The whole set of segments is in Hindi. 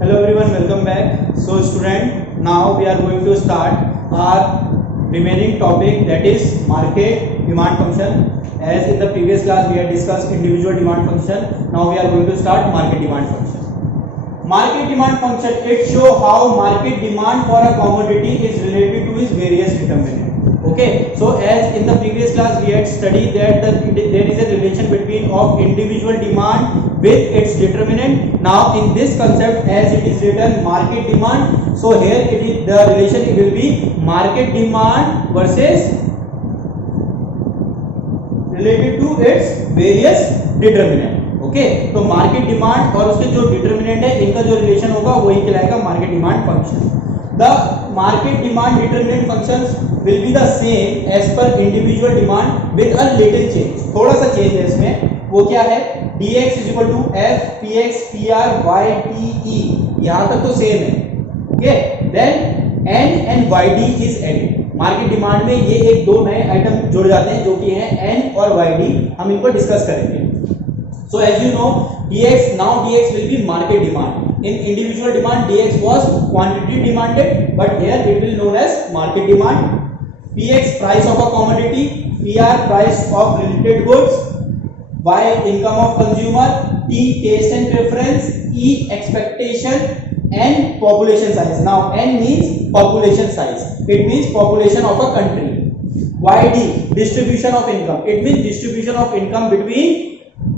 Hello everyone, welcome back. So student, now we are going to start our remaining topic, that is market demand function. As in the previous class we had discussed individual demand function, now we are going to start market demand function. Market demand function, it show how market demand for a commodity is related to its various determinant. Okay, so as in the previous class we had studied that there is a relation between of individual demand with its determinant. Now in this concept, as it is written market demand, so here it is the relation, it will be market demand versus related to its various determinant. Okay, तो मार्केट डिमांड और उसके जो डिटरमिनेंट है इनका जो रिलेशन होगा वही कहलाएगा market demand function. The market demand determinant functions will be the same as per individual demand with a little change. थोड़ा सा चेंज है इसमें, वो क्या है, dx is equal to f px pr y t e, यहां तक तो सेम है. Okay, then n and yd is added. Market demand में ये एक दो नए आइटम जुड़ जाते हैं जो कि हैं n और yd. हम इनको डिस्कस करेंगे. So as you know, dx will be market demand. In individual demand, dx was quantity demanded, but here it will known as market demand. Px price of a commodity, Pr price of related goods, Y income of consumer, T taste and preference, E expectation, and population size. Now N means population size. It means population of a country. Yd distribution of income. It means distribution of income between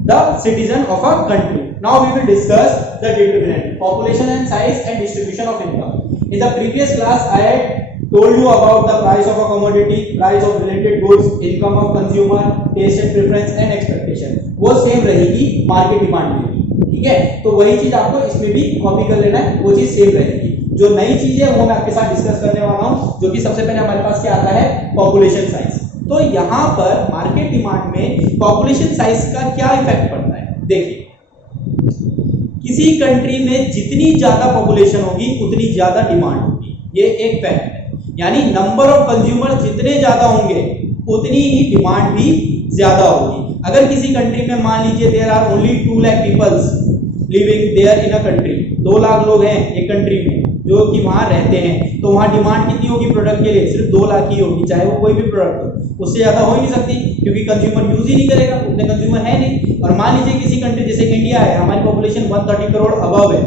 the citizen of a country. Now we will discuss the determinant, population and size and distribution of income. In the previous class I had told you about the price of a commodity, price of related goods, income of consumer, taste and preference and expectation. वो सेम रहेगी मार्केट डिमांड में भी. ठीक है, तो वही चीज आपको इसमें भी कॉपी कर लेना है, वो चीज सेम रहेगी. जो नई चीज है वो मैं आपके साथ डिस्कस करने वाला हूँ, जो कि सबसे पहले हमारे पास क्या आता है, पॉपुलेशन साइज. तो यहां पर मार्केट डिमांड में पॉपुलेशन साइज का क्या इफेक्ट पड़ता है. देखिए, किसी कंट्री में जितनी ज्यादा पॉपुलेशन होगी उतनी ज्यादा डिमांड होगी, ये एक फैक्ट है. यानी नंबर ऑफ कंज्यूमर जितने ज्यादा होंगे उतनी ही डिमांड भी ज्यादा होगी. अगर किसी कंट्री में मान लीजिए there are only 2 lakh peoples living there in a country, 2 lakh लोग हैं एक कंट्री में जो कि वहां रहते हैं, तो वहां डिमांड कितनी होगी प्रोडक्ट के लिए, सिर्फ 2 लाख ही होगी, चाहे वो कोई भी प्रोडक्ट हो. उससे ज्यादा हो ही नहीं सकती क्योंकि कंज्यूमर यूज ही नहीं करेगा, उतने कंज्यूमर है नहीं. और मान लीजिए किसी कंट्री जैसे इंडिया है, हमारी पॉपुलेशन 130 करोड़ अबव है.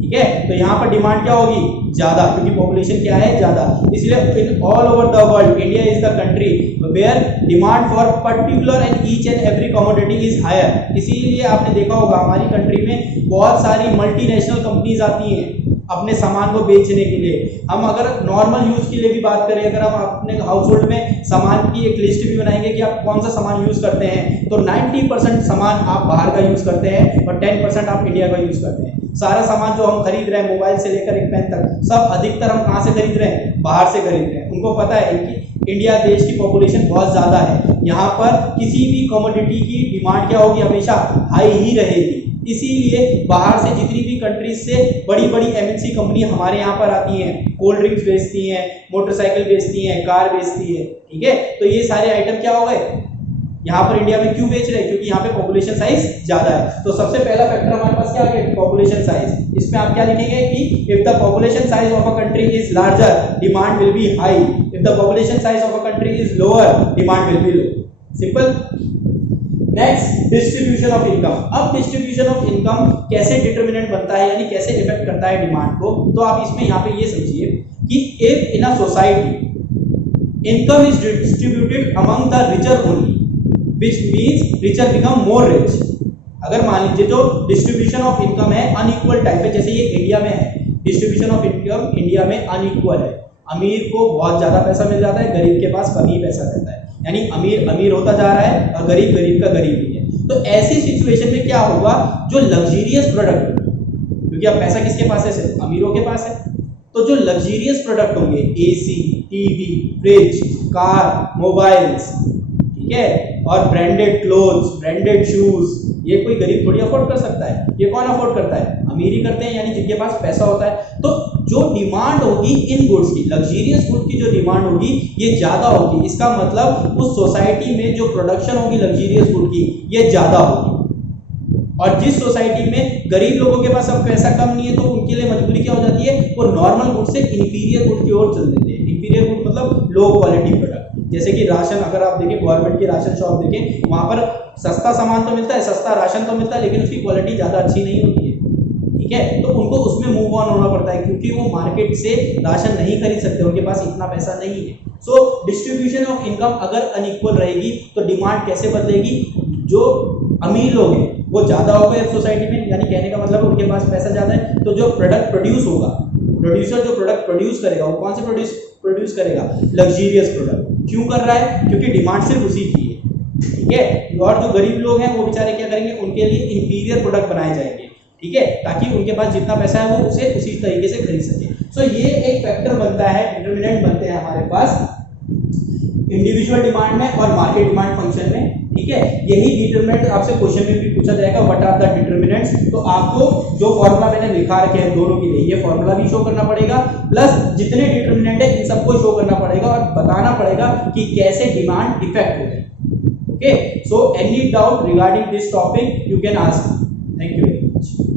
ठीक है, तो यहाँ पर डिमांड क्या होगी, ज्यादा, क्योंकि पॉपुलेशन क्या है, ज्यादा. इसलिए in all over the world India is the country where demand for particular and each and every commodity is higher. इसीलिए आपने देखा होगा हमारी कंट्री में बहुत सारी मल्टीनेशनल कंपनीज आती हैं अपने सामान को बेचने के लिए. हम अगर नॉर्मल यूज के लिए भी बात करें, अगर हम अपने हाउस होल्ड में सामान की एक लिस्ट भी बनाएंगे कि आप कौन सा सामान यूज करते हैं, तो 90% सामान आप बाहर का यूज करते हैं और 10% आप इंडिया का यूज करते हैं. सारा सामान जो हम खरीद रहे हैं, मोबाइल से लेकर एक पेन तक, सब अधिकतर हम कहाँ से खरीद रहे हैं, बाहर से खरीद रहे हैं. उनको पता है कि इंडिया देश की पॉपुलेशन बहुत ज्यादा है, यहाँ पर किसी भी कमोडिटी की डिमांड क्या होगी, हमेशा हाई ही रहेगी. इसीलिए बाहर से जितनी भी कंट्रीज से बड़ी बड़ी एमएनसी कंपनी हमारे यहाँ पर आती हैं, कोल्ड ड्रिंक्स बेचती हैं, मोटरसाइकिल बेचती हैं, कार बेचती है. ठीक है, तो ये सारे आइटम क्या हो गए, यहाँ पर इंडिया में क्यों बेच रहे हैं, क्योंकि यहाँ पे पॉपुलेशन साइज ज्यादा है. तो सबसे पहला फैक्टर हमारे पास क्या है, पॉपुलेशन साइज. इसमें आप क्या लिखेंगे कि if the population size of a country is larger demand will be high, if the population size of a country is lower demand will be low. Simple. Next, distribution of income. अब डिस्ट्रीब्यूशन ऑफ इनकम कैसे डिटरमिनेंट बनता है, यानी कैसे इफेक्ट करता है डिमांड को. तो आप इसमें यहाँ पे ये समझिए कि if in a society income is distributed among the richer only, which means richer become more rich. अगर मान लीजिए जो डिस्ट्रीब्यूशन ऑफ इनकम है अनइक्वल टाइप है, जैसे ये इंडिया में है, डिस्ट्रीब्यूशन ऑफ इनकम इंडिया में अनइक्वल है. अमीर को बहुत ज्यादा पैसा मिल जाता है, गरीब के पास कम ही पैसा रहता है, यानी अमीर अमीर होता जा रहा है और गरीब गरीब का गरीब ही है. तो ऐसी सिचुएशन में क्या होगा, जो लग्जरियस प्रोडक्ट, क्योंकि अब पैसा किसके पास है, सिर्फ अमीरों के पास है, तो जो लग्जरियस प्रोडक्ट होंगे, AC, TV, fridge, car, mobiles, ठीक है, और ब्रांडेड क्लोथ्स, ब्रांडेड शूज, ये कोई गरीब थोड़ी अफोर्ड कर सकता है. ये कौन अफोर्ड करता है, अमीर ही करते हैं, यानी जिनके पास पैसा होता है. तो जो डिमांड होगी इन गुड्स की, लग्जरियस गुड की जो डिमांड होगी ये ज्यादा होगी. इसका मतलब उस सोसाइटी में जो प्रोडक्शन होगी लग्जरियस गुड की, ये ज्यादा होगी. और जिस सोसाइटी में गरीब लोगों के पास अब पैसा कम नहीं है तो उनके लिए मजबूरी क्या हो जाती है, वो नॉर्मल गुड से इंफीरियर गुड की ओर चल देते हैं। इंफीरियर गुड मतलब लो क्वालिटी प्रोडक्ट, जैसे कि राशन, अगर आप देखें गवर्नमेंट की राशन शॉप देखें, वहां पर सस्ता सामान तो मिलता है, सस्ता राशन तो मिलता है, लेकिन उसकी क्वालिटी ज़्यादा अच्छी नहीं होती है, ठीक है। तो उनको उसमें मूव ऑन होना पड़ता है क्योंकि वो मार्केट से राशन नहीं खरीद सकते, उनके पास इतना पैसा नहीं है। सो डिस्ट्रीब्यूशन ऑफ इनकम अगर अनइक्वल रहेगी तो डिमांड कैसे बदलेगी, जो अमीर लोग हैं वो ज़्यादा हो गए सोसाइटी में, यानी कहने का मतलब उनके पास पैसा ज़्यादा है, तो जो प्रोडक्ट प्रोड्यूस होगा, प्रोड्यूसर जो प्रोडक्ट प्रोड्यूस करेगा वो कौन से प्रोड्यूस करेगा, लग्जीरियस प्रोडक्ट। क्यों कर रहा है, क्योंकि डिमांड सिर्फ उसी की है, ठीक है। और जो गरीब लोग हैं वो बेचारे क्या करेंगे, उनके लिए इंफीरियर प्रोडक्ट बनाए जाएंगे, ठीक है, ताकि उनके पास जितना पैसा है वो उसे उसी तरीके से खरीद सके। सो ये एक फैक्टर बनता है, डिटरमिनेंट बनते हैं हमारे पास इंडिविजुअल डिमांड में और मार्केट डिमांड फंक्शन में, ठीक है। यही डिटरमिनेंट आपसे क्वेश्चन में भी पूछा जाएगा, व्हाट आर द डिटरमिनेंट्स। तो आपको जो फॉर्मूला मैंने लिखा रखे हैं दोनों के लिए, ये फॉर्मूला भी शो करना पड़ेगा, प्लस जितने डिटरमिनेंट है इन सबको शो करना पड़ेगा और बताना पड़ेगा कि कैसे डिमांड इफेक्ट होता है। Okay, so any doubt regarding this topic you can ask. Thank you very much.